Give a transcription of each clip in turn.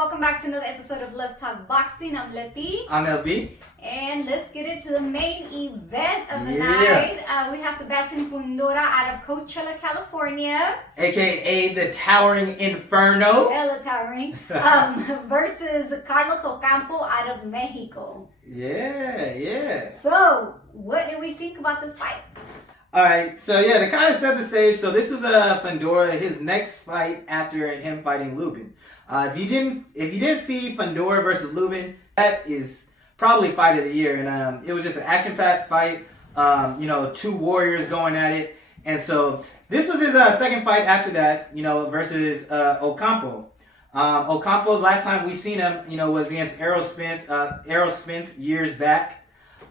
Welcome back to another episode of Let's Talk Boxing. I'm Leti. I'm LB. And let's get into the main event of the night. We have Sebastian Fundora out of Coachella, California. AKA the Towering Inferno. Hella towering. Versus Carlos Ocampo out of Mexico. Yeah. So, what did we think about this fight? Alright, so yeah, to kind of set the stage, so this was Fundora, his next fight after him fighting Lubin. If you didn't see Fundora versus Lubin, that is probably fight of the year, and it was just an action-packed fight. Two warriors going at it, and so this was his second fight after that. Versus Ocampo. Ocampo's last time we seen him, was against Errol Spence years back.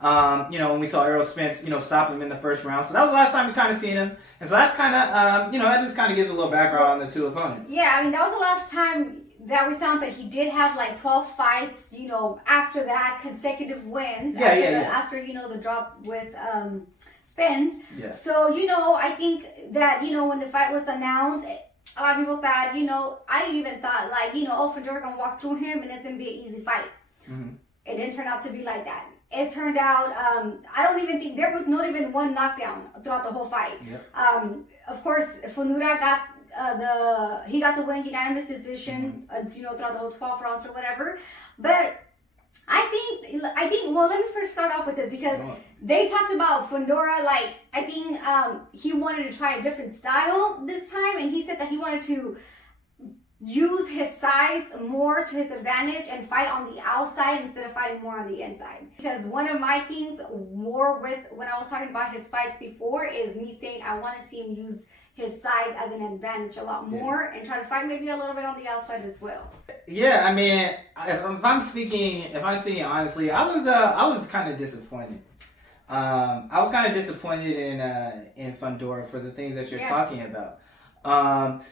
When we saw Errol Spence, stop him in the first round. So that was the last time we kind of seen him. And so that's kind of, that just kind of gives a little background on the two opponents. Yeah, I mean, that was the last time that we saw him, but he did have like 12 fights, after that, consecutive wins. After, the drop with Spence. Yeah. So, I think that, when the fight was announced, a lot of people thought, I even thought like, Fundora gonna walk through him and it's gonna be an easy fight. Mm-hmm. It didn't turn out to be like that. It turned out, I don't even think, there was not even one knockdown throughout the whole fight. Yep. Of course, Fundora got the win, unanimous decision, throughout the whole 12 rounds or whatever. But I think, well, let me first start off with this because they talked about Fundora, like, I think he wanted to try a different style this time, and he said that he wanted to use his size more to his advantage and fight on the outside instead of fighting more on the inside. Because one of my things more with when I was talking about his fights before is me saying I want to see him use his size as an advantage a lot more and try to fight maybe a little bit on the outside as well. Yeah, I mean, if I'm speaking honestly, I was kind of disappointed. I was kind of disappointed in Fundora for the things that you're talking about.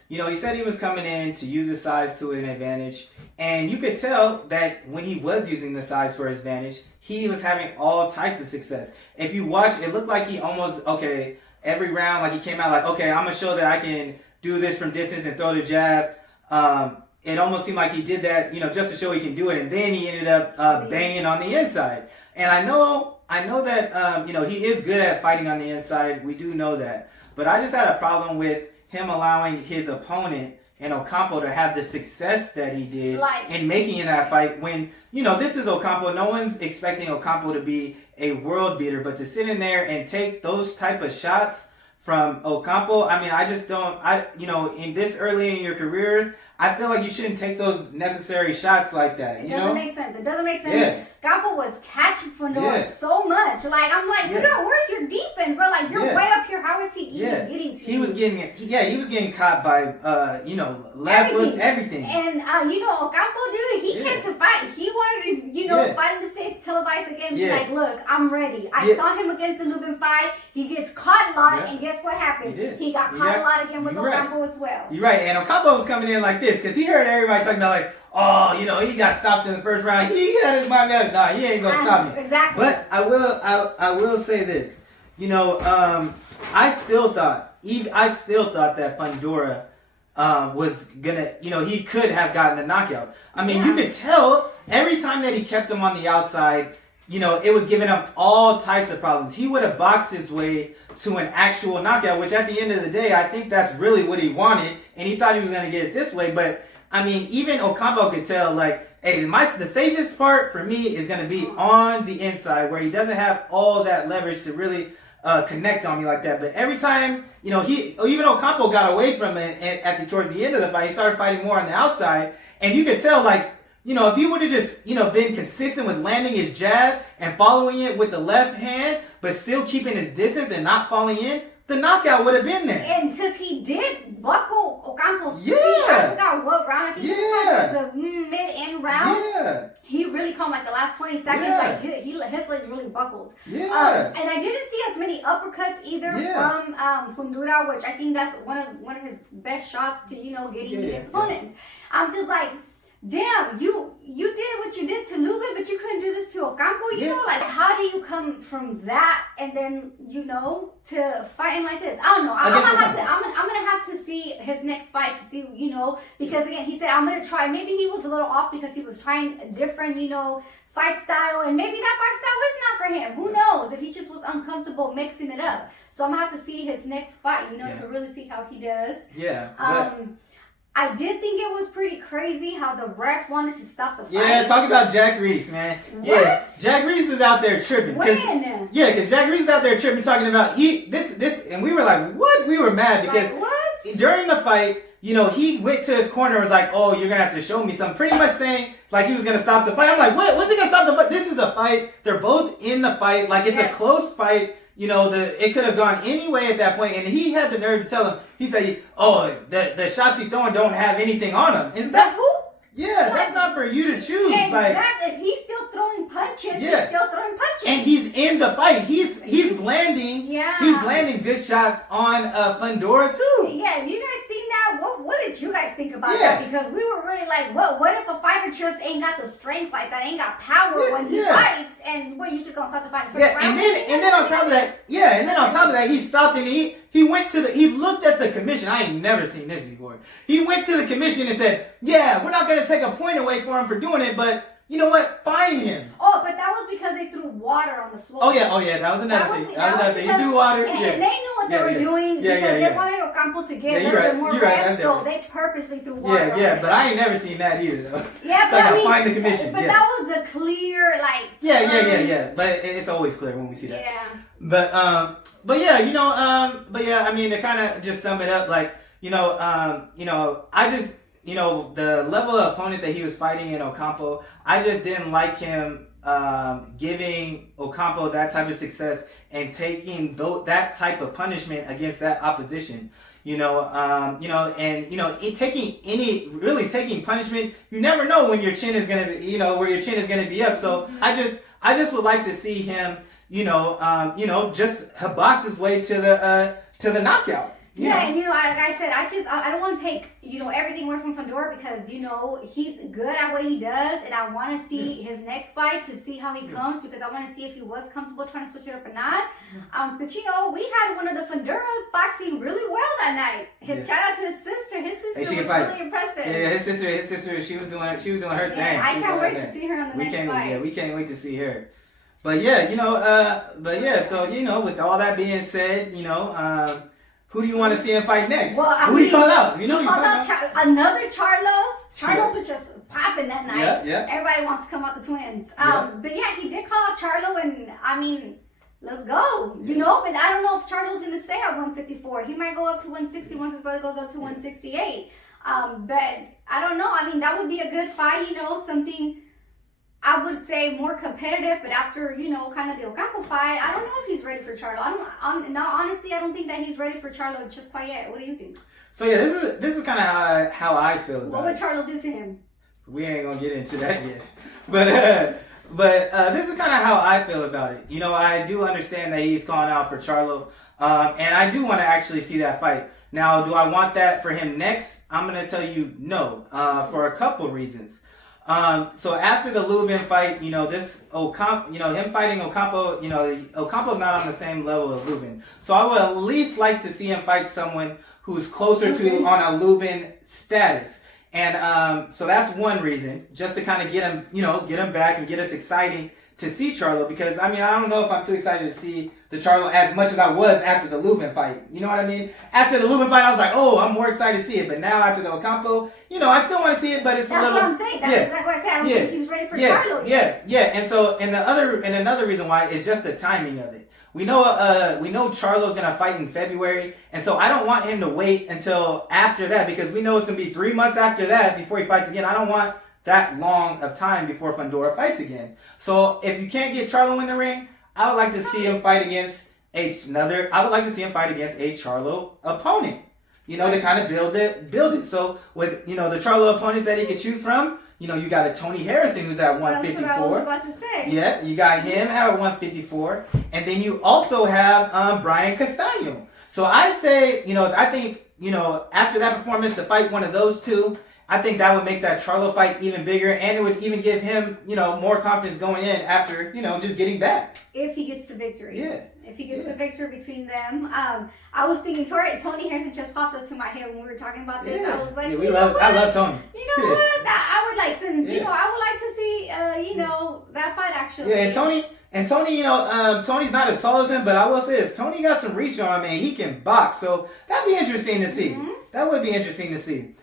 He said he was coming in to use his size to an advantage, and you could tell that when he was using the size for his advantage, he was having all types of success. If you watch, it looked like he almost, every round, like he came out like, I'm going to show that I can do this from distance and throw the jab. It almost seemed like he did that, just to show he can do it, and then he ended up banging on the inside. And I know that, he is good at fighting on the inside. We do know that. But I just had a problem with him allowing his opponent and Ocampo to have the success that he did in making that fight when, this is Ocampo. No one's expecting Ocampo to be a world beater, but to sit in there and take those type of shots from Ocampo, I mean, I just don't, in this early in your career, I feel like you shouldn't take those necessary shots like that. It doesn't make sense. Yeah. Ocampo was catching Fundora so much. Like, I'm like, Fundora, where's your defense, bro? Like, you're way up here. How is he even getting to you? He was getting caught by, left hooks, everything. And, Ocampo, dude, he came to fight. He wanted to, fight in the States televised again. Be like, look, I'm ready. I saw him against the Lubin fight. He gets caught a lot, and guess what happened? He got caught a lot again with Ocampo as well. You're right. And Ocampo was coming in like this because he heard everybody talking about like, he got stopped in the first round. He had his mind made up. Nah, he ain't gonna stop me. Exactly. But I will say this. I still thought that Fundora was gonna, he could have gotten the knockout. I mean, you could tell every time that he kept him on the outside, it was giving him all types of problems. He would have boxed his way to an actual knockout, which at the end of the day, I think that's really what he wanted, and he thought he was gonna get it this way. But I mean, even Ocampo could tell, like, hey, the safest part for me is going to be on the inside where he doesn't have all that leverage to really connect on me like that. But every time, even Ocampo got away from it towards the end of the fight, he started fighting more on the outside. And you could tell, like, if he would have just, been consistent with landing his jab and following it with the left hand, but still keeping his distance and not falling in, the knockout would have been there. And because he did buckle Ocampo's feet. I forgot what round. I think it was a mid-end round. Yeah. He really caught like the last 20 seconds. Like his legs really buckled. Yeah. And I didn't see as many uppercuts either from Fundora, which I think that's one of his best shots to getting his opponents. I'm just like, damn, you did what you did to Lubin, but you couldn't do this to Ocampo, you know, like how do you come from that and then, you know, to fighting like this? I don't know. I'm gonna have to see his next fight to see, you know, because again, he said I'm gonna try. Maybe he was a little off because he was trying a different, you know, fight style, and maybe that fight style is not for him. Who knows? If he just was uncomfortable mixing it up. So I'm gonna have to see his next fight, you know, to really see how he does. Yeah. I did think it was pretty crazy how the ref wanted to stop the fight. Yeah, talk about Jack Reese, man. What? Yeah, Jack Reese is out there tripping. When? Yeah, because Jack Reese is out there tripping, talking about this, and we were like, what? We were mad because like, what? During the fight, you know, he went to his corner and was like, oh, you're gonna have to show me something. Pretty much saying like he was gonna stop the fight. I'm like, what? What's he gonna stop the fight? This is a fight. They're both in the fight. Like it's a close fight. You know, it could have gone any way at that point, and he had the nerve to tell him. He said, "Oh, the shots he's throwing don't have anything on them." Is that who? Yeah, that's not for you to choose. Yeah, like, exactly. If he's still throwing punches, he's still throwing punches. And he's in the fight. He's landing. Yeah. He's landing good shots on Fundora too. Yeah, have you guys seen that? What did you guys think about that? Because we were really like, what if a fighter just ain't got the strength like that, ain't got power when he fights, and you just gonna stop the fight in the first round? And then on top of that, he stopped and he went to he looked at the commission. I ain't never seen this before. He went to the commission and said, "Yeah, we're not gonna take a point away for him for doing it, but you know what? Fine him." Oh, but that was because they threw water on the floor. Oh yeah, that was another thing. He threw water. And they knew what they were doing because they wanted Ocampo to get a little bit more rest, so they purposely threw water. Yeah, but I ain't never seen that either though. Yeah, but I mean, find the commission. But that was the clear like. Yeah. But it's always clear when we see that. Yeah. But yeah, you know, I mean, to kind of just sum it up, like, I just. You know, the level of opponent that he was fighting in Ocampo, I just didn't like him giving Ocampo that type of success and taking that type of punishment against that opposition. Taking punishment, you never know when your chin is gonna be, where your chin is gonna be up. So I just would like to see him, just box his way to the knockout. Yeah, and like I said, I don't want to take, everything away from Fundora because, he's good at what he does, and I want to see his next fight to see how he comes because I want to see if he was comfortable trying to switch it up or not. But we had one of the Fundoras boxing really well that night. Shout out to his sister. His sister was really impressive. Yeah, his sister, she was doing her thing. I can't wait to see her on the next fight. Yeah, we can't wait to see her. But yeah, so with all that being said, who do you want to see him fight next? Well, who do you call out? He called out another Charlo. Charlos was just popping that night. Yeah. Everybody wants to come out the twins. But yeah, he did call out Charlo, and I mean, let's go. But I don't know if Charlo's going to stay at 154. He might go up to 160 once his brother goes up to 168. But I don't know. I mean, that would be a good fight. Something. I would say more competitive, but after, kind of the Ocampo fight, I don't know if he's ready for Charlo. Honestly, I don't think that he's ready for Charlo just quite yet. What do you think? So yeah, this is kind of how I feel about it. What would Charlo do to him? We ain't gonna get into that yet. But this is kind of how I feel about it. I do understand that he's calling out for Charlo, and I do want to actually see that fight. Now, do I want that for him next? I'm gonna tell you no, for a couple reasons. So after the Lubin fight, this Ocampo, him fighting Ocampo, Ocampo's not on the same level as Lubin. So I would at least like to see him fight someone who's closer to on a Lubin status. And so that's one reason, just to kind of get him back and get us exciting to see Charlo, because I don't know if I'm too excited to see the Charlo as much as I was after the Lubin fight. You know what I mean? After the Lubin fight, I was like, oh, I'm more excited to see it. But now after the Ocampo, I still want to see it, but it's a little. That's what I'm saying. That's exactly what I said. I don't think he's ready for Charlo yet. Yeah. And another reason why is just the timing of it. We know Charlo's gonna fight in February, and so I don't want him to wait until after that because we know it's gonna be 3 months after that before he fights again. I don't want that long of time before Fundora fights again. So if you can't get Charlo in the ring, I would like to see him fight against a Charlo opponent. To kind of build it. So with the Charlo opponents that he could choose from, you got a Tony Harrison who's at 154. That's what I was about to say. Yeah, you got him at 154, and then you also have Brian Castaño. So I say, I think after that performance to fight one of those two. I think that would make that Charlo fight even bigger, and it would even give him, more confidence going in after, just getting back. If he gets the victory. Yeah. If he gets the victory between them. I was thinking Tony Harrison just popped up to my head when we were talking about this. I was like, I love Tony. You know what? I would like, since, I would like to see, that fight actually. Yeah, and Tony, Tony's not as tall as him, but I will say this, Tony got some reach on him, and he can box, so that'd be interesting to see. Mm-hmm. That would be interesting to see.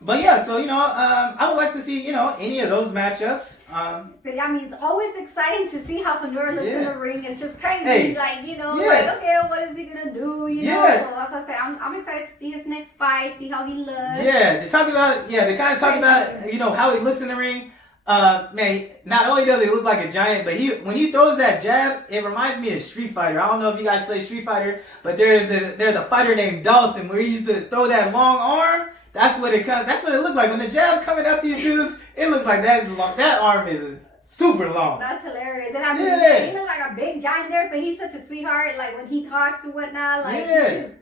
But yeah, so I would like to see any of those matchups. But I mean, it's always exciting to see how Fundora looks in the ring. It's just crazy, like okay, what is he gonna do? So that's what I say. I'm excited to see his next fight, see how he looks. Yeah, to kind of talk about how he looks in the ring. Man, not only does he look like a giant, but when he throws that jab, it reminds me of Street Fighter. I don't know if you guys play Street Fighter, but there's a fighter named Dawson where he used to throw that long arm. That's what it looked like. When the jab coming up these dudes, it looks like that arm is super long. That's hilarious. And I mean, he looks like a big giant there, but he's such a sweetheart. Like when he talks and whatnot, like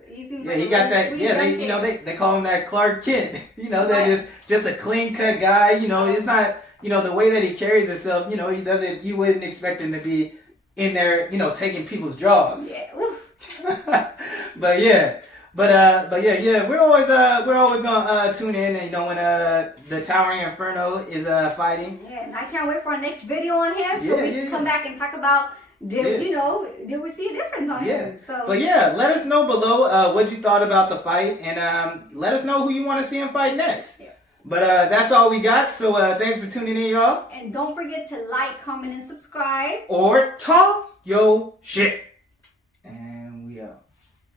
he seems like he got that. Yeah, they call him that Clark Kent. That just a clean cut guy. It's not the way that he carries himself. He doesn't. You wouldn't expect him to be in there. Taking people's jobs. Yeah. But yeah. But yeah, we're always gonna tune in, and when the Towering Inferno is fighting. Yeah, and I can't wait for our next video on him, so we can come back and talk about did we see a difference on him? So. But yeah, let us know below what you thought about the fight, and let us know who you want to see him fight next. Yeah. But that's all we got. So thanks for tuning in, y'all. And don't forget to like, comment, and subscribe. Or talk your shit. And